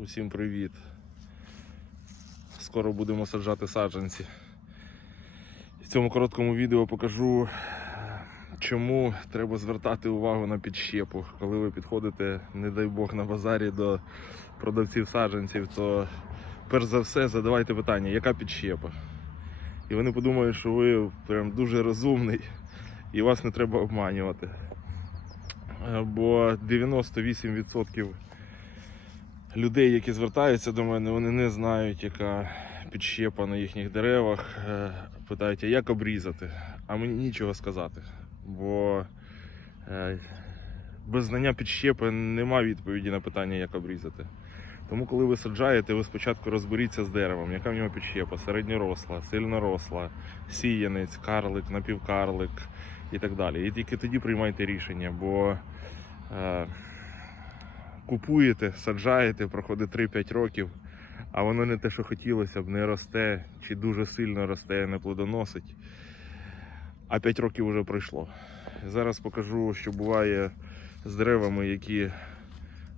Усім привіт. Скоро будемо саджати саджанці. В цьому короткому відео покажу, чому треба звертати увагу на підщепу. Коли ви підходите, не дай Бог, на базарі до продавців саджанців, то перш за все задавайте питання, яка підщепа. І вони подумають, що ви прям дуже розумний і вас не треба обманювати. Бо 98% людей, які звертаються до мене, вони не знають, яка підщепа на їхніх деревах. Е, Питають, а як обрізати? А мені нічого сказати. Бо е, без знання підщепи нема відповіді на питання, як обрізати. Тому, коли ви саджаєте, ви спочатку розберіться з деревом, яка в нього підщепа, середньоросла, сильноросла, сіянець, карлик, напівкарлик і так далі. І тільки тоді приймайте рішення, бо е, купуєте, саджаєте, проходить 3-5 років, а воно не те, що хотілося б, не росте, чи дуже сильно росте, не плодоносить. А 5 років вже пройшло. Зараз покажу, що буває з деревами, які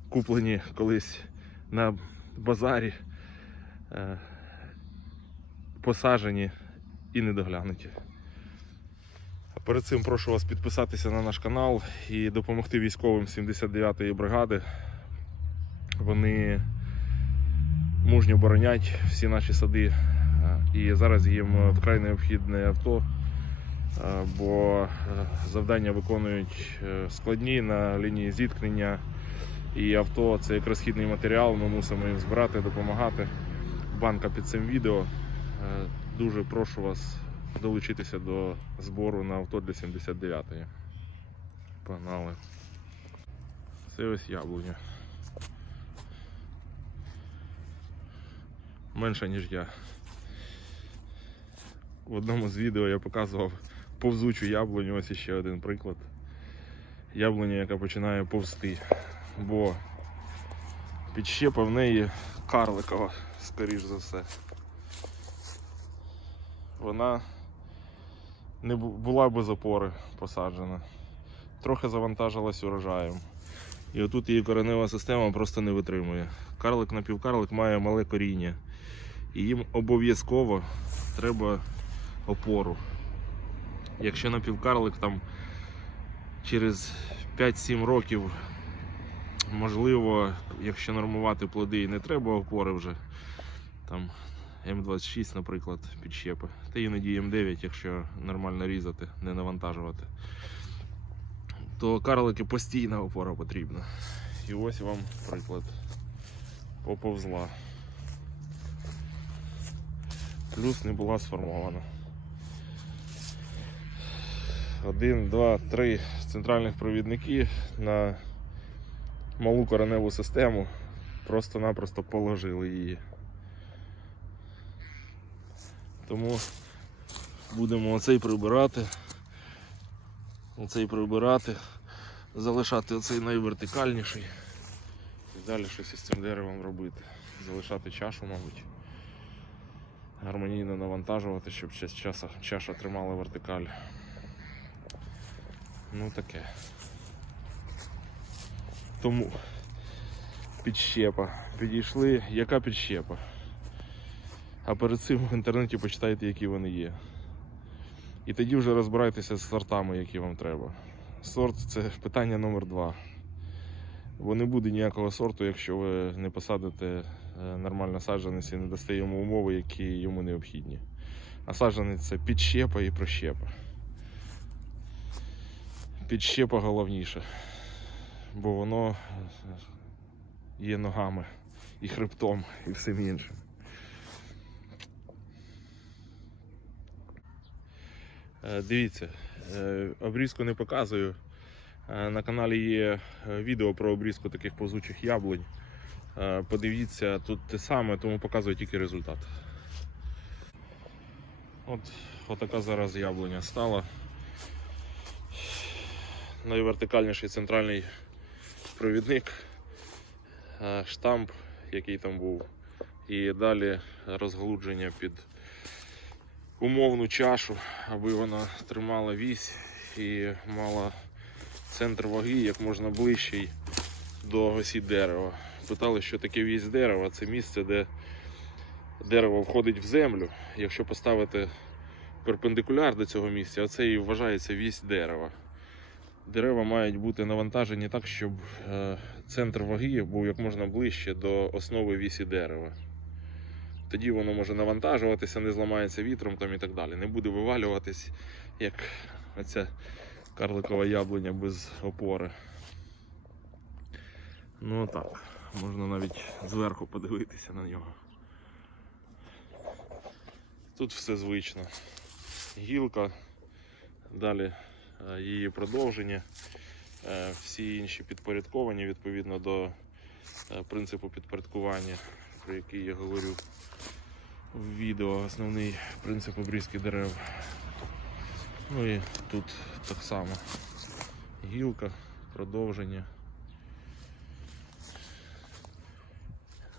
куплені колись на базарі, е, посаджені і недоглянуті. Перед цим прошу вас підписатися на наш канал і допомогти військовим 79-ї бригади. Вони мужньо боронять всі наші сади. е, І зараз їм вкрай необхідне авто, е, бо е, завдання виконують е, складні на лінії зіткнення. І авто це як розхідний матеріал, ми мусимо їм збирати, допомагати. Банка під цим відео. Е, Дуже прошу вас долучитися до збору на авто для 79-ї. Погнали. Це ось яблуня. Менша, ніж я. В одному з відео я показував повзучу яблуню, ось ще один приклад. Яблуня, яка починає повзти, бо підщепа в неї карликова, скоріш за все вона не була без опори посаджена. Трохи завантажилась урожаєм. І отут її коренева система просто не витримує. Карлик напівкарлик має мале коріння. І їм обов'язково треба опору. Якщо напівкарлик там через 5-7 років, можливо, якщо нормувати плоди і не треба опори вже, там М26, наприклад, підщепи. Та іноді М9, якщо нормально різати, не навантажувати. То карлики постійна опора потрібна. І ось вам приклад. Поповзла. Плюс не була сформована. Один, два, три центральних провідники на малу кореневу систему просто-напросто положили її. Тому будемо оцей прибирати, оцей прибирати, залишати оцей найвертикальніший і далі щось із цим деревом робити. Залишати чашу, мабуть. Гармонійно навантажувати, щоб час- чаша тримала вертикаль. Ну таке. Тому підщепа. Підійшли. Яка підщепа? А перед цим в інтернеті почитайте, які вони є. І тоді вже розбирайтеся з сортами, які вам треба. Сорт це питання номер два. Бо не буде ніякого сорту, якщо ви не посадите е, нормально саджанець і не дасте йому умови, які йому необхідні. А саджанець це підщепа і прощепа. Підщепа головніше, бо воно є ногами і хребтом, і всім іншим. Е, Дивіться, е, обрізку не показую. Е, На каналі є е, відео про обрізку таких повзучих яблунь. Е, Подивіться, тут те саме, тому показую тільки результат. От отака зараз яблуня стала. Найвертикальніший центральний провідник, штамп, який там був, і далі розгалудження під умовну чашу, аби вона тримала вісь і мала центр ваги як можна ближчий до осі дерева. Питали, що таке вісь дерева. Це місце, де дерево входить в землю. Якщо поставити перпендикуляр до цього місця, оце і вважається вісь дерева. Дерева мають бути навантажені так, щоб е, центр ваги був як можна ближче до основи вісі дерева. Тоді воно може навантажуватися, не зламається вітром там і так далі. Не буде вивалюватись, як оця карликова яблуня без опори. Ну так, можна навіть зверху подивитися на нього. Тут все звично. Гілка, далі е, її продовження, е, всі інші підпорядковані відповідно до е, принципу підпорядкування, про який я говорю в відео. Основний принцип обрізки дерев. Ну і тут так само. Гілка, продовження.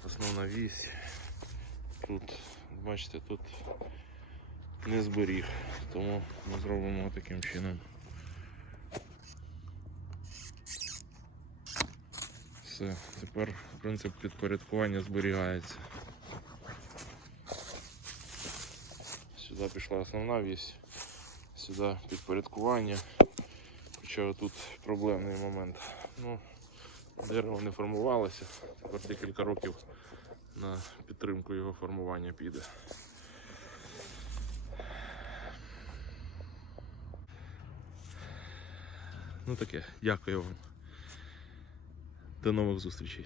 Основна вісь. Тут, бачите, тут не зберіг, тому ми зробимо таким чином. Все, тепер принцип підпорядкування зберігається. Сюди пішла основна вісь, сюди підпорядкування. Хоча тут проблемний момент. Ну, дерево не формувалося, тепер декілька років на підтримку його формування піде. Ну таке, дякую вам. До нових зустрічей.